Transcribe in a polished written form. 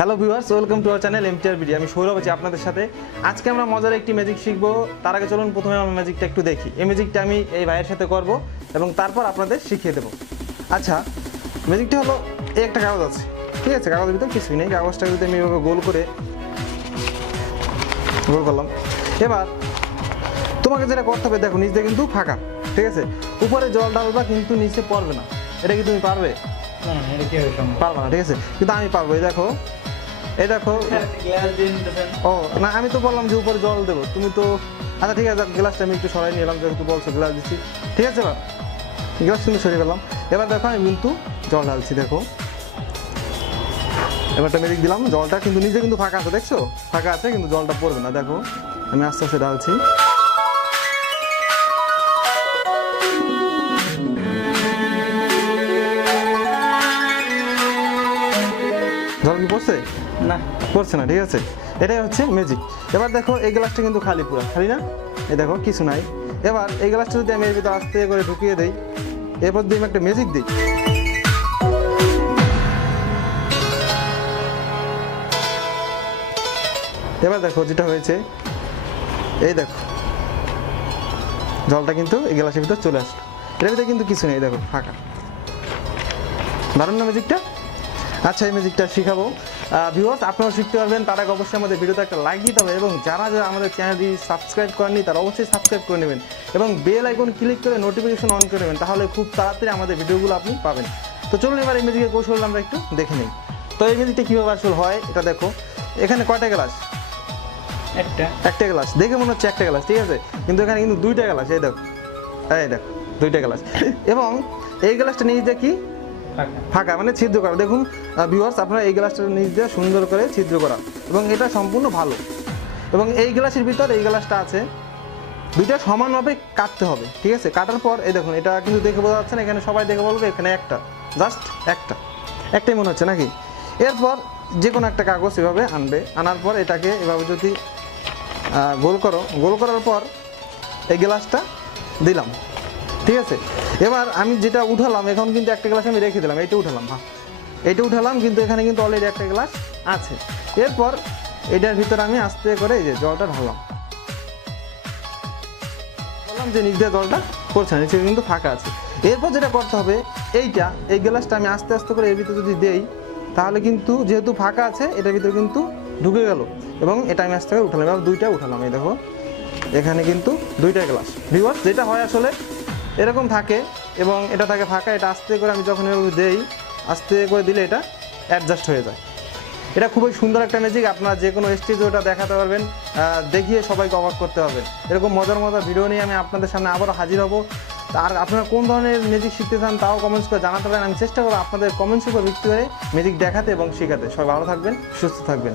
Hello viewers, welcome to our channel MTR video. আমি সৌরভ আছি আপনাদের সাথে। আজকে আমরা মজার একটি ম্যাজিক শিখবো। তার আগে চলুন প্রথমে আমরা ম্যাজিকটা একটু দেখি। এই ম্যাজিকটা আমি এই ভাইয়ের সাথে করব এবং তারপর আপনাদের শিখিয়ে দেবো। আচ্ছা, ম্যাজিকটা হলো এই একটা কাগজ আছে, ঠিক আছে? কাগজের ভিতরে কিছুই নেই। কাগজটা যদি আমি এভাবে গোল করলাম। এবার তোমাকে যেটা করতে হবে, দেখো নিচে কিন্তু ফাঁকা, ঠিক আছে? উপরে জল ঢালবা কিন্তু নিচে পড়বে না। এটা কি তুমি পারবে? পারবে না, ঠিক আছে? কিন্তু আমি পারবো। এই দেখো ও না, আমি তো বললাম যে উপরে জল দেবো, তুমি তো আচ্ছা ঠিক আছে, গ্লাসটা আমি একটু সরাই নিলাম, যেহেতু বলছো গ্লাস দিচ্ছি, ঠিক আছে? এবার গ্লাস কিন্তু সরিয়ে পেলাম। এবার দেখো আমি কিন্তু জল ঢালছি, দেখো এবারটা ম্যাজিক দিলাম, জলটা কিন্তু নিচে কিন্তু ফাঁকা আছে, দেখছো? ফাঁকা আছে কিন্তু জলটা পড়বে না। দেখো আমি আস্তে আস্তে ঢালছি, জল কি পড়ছে? না, পড়ছে না, ঠিক আছে? এটাই হচ্ছে ম্যাজিক। এবার দেখো এই গ্লাসটা কিন্তু খালি, পুরো খালি না, এই দেখো কিছু নাই। এবার এই গ্লাসটা যদি আমি এর ভিতরে আস্তে করে ঢুকিয়ে দিই, এরপর যদি আমি একটা ম্যাজিক দিই, এবার দেখো যেটা হয়েছে, এই দেখো জলটা কিন্তু এই গ্লাসের ভিতরে চলে আসলো। এর ভিতরে কিন্তু কিছু নেই, দেখো ফাঁকা। দারুণ না ম্যাজিকটা? আচ্ছা, এই ম্যাজিকটা শিখাবো ভিউয়ার্স, আপনারাও শিখতে পারবেন। তার আগে অবশ্যই আমাদের ভিডিওতে একটা লাইক দিতে হবে এবং যারা আমাদের চ্যানেলটি সাবস্ক্রাইব করেননি তারা অবশ্যই সাবস্ক্রাইব করে নেবেন এবং বেল আইকন ক্লিক করে নোটিফিকেশন অন করে নেবেন, তাহলে খুব তাড়াতাড়ি আমাদের ভিডিওগুলো আপনি পাবেন। তো চলুন এবার এই ম্যাজিকের কৌশল আমরা একটু দেখে নিই। তো এই ম্যাজিকটা কীভাবে আসলে হয় এটা দেখো। এখানে কয়টা গ্লাস? একটা গ্লাস। দেখে মনে হচ্ছে একটা গ্লাস, ঠিক আছে? কিন্তু এখানে কিন্তু দুইটা গ্লাস। এই দেখো দুইটা গ্লাস। এবং এই গ্লাসটা নিচে কি ফাঁকা, মানে ছিদ্র করা। দেখুন ভিউয়ার্স, আপনারা এই গ্লাসটা নিচ দিয়ে সুন্দর করে ছিদ্র করা এবং এটা সম্পূর্ণ ভালো। এবং এই গ্লাসের ভিতর এই গ্লাসটা আছে, দুইটা সমানভাবে কাটতে হবে, ঠিক আছে? কাটার পর এই দেখুন, এটা কিন্তু দেখে বোঝা যাচ্ছে না, এখানে সবাই দেখে বলবে এখানে একটা, জাস্ট একটাই মনে হচ্ছে নাকি? এরপর যে কোনো একটা কাগজ এভাবে আনবে, আনার পর এটাকে এভাবে যদি গোল করার পর এই গ্লাসটা দিলাম, ঠিক আছে? এবার আমি যেটা উঠালাম, এখন কিন্তু একটা গ্লাস আমি রেখে দিলাম, এইটা উঠালাম, এইটা উঠালাম, কিন্তু এখানে কিন্তু অলরেডি একটা গ্লাস আছে। এরপর এটার ভিতরে আমি আস্তে করে এই যে জলটা ঢাললাম, বললাম যে নিচ দিয়ে জলটা পড়ছে না, নিচে কিন্তু ফাঁকা আছে। এরপর যেটা করতে হবে, এই গ্লাসটা আমি আস্তে আস্তে করে এর ভিতরে যদি দেই, তাহলে কিন্তু যেহেতু ফাঁকা আছে এটার ভিতরে কিন্তু ঢুকে গেল এবং এটা আমি আস্তে করে উঠালাম। এবার দুইটা উঠালাম, এই দেখো এখানে কিন্তু দুইটা গ্লাস। ভিউয়ার্স, যেটা হয় আসলে এরকম থাকে এবং এটা থাকে ফাঁকা। এটা আস্তে করে আমি যখন এভাবে দেই, আস্তে করে দিলে এটা অ্যাডজাস্ট হয়ে যায়। এটা খুবই সুন্দর একটা ম্যাজিক, আপনারা যে কোনো স্টেজে ওটা দেখাতে পারবেন, দেখিয়ে সবাইকে অবাক করতে পারবেন। এরকম মজার ভিডিও নিয়ে আমি আপনাদের সামনে আবারও হাজির হব। আর আপনারা কোন ধরনের ম্যাজিক শিখতে চান তাও কমেন্টস করে জানাতে পারেন। আমি চেষ্টা করবো আপনাদের কমেন্টসের উপর ভিত্তি করে ম্যাজিক দেখাতে এবং শেখাতে। সবাই ভালো থাকবেন, সুস্থ থাকবেন।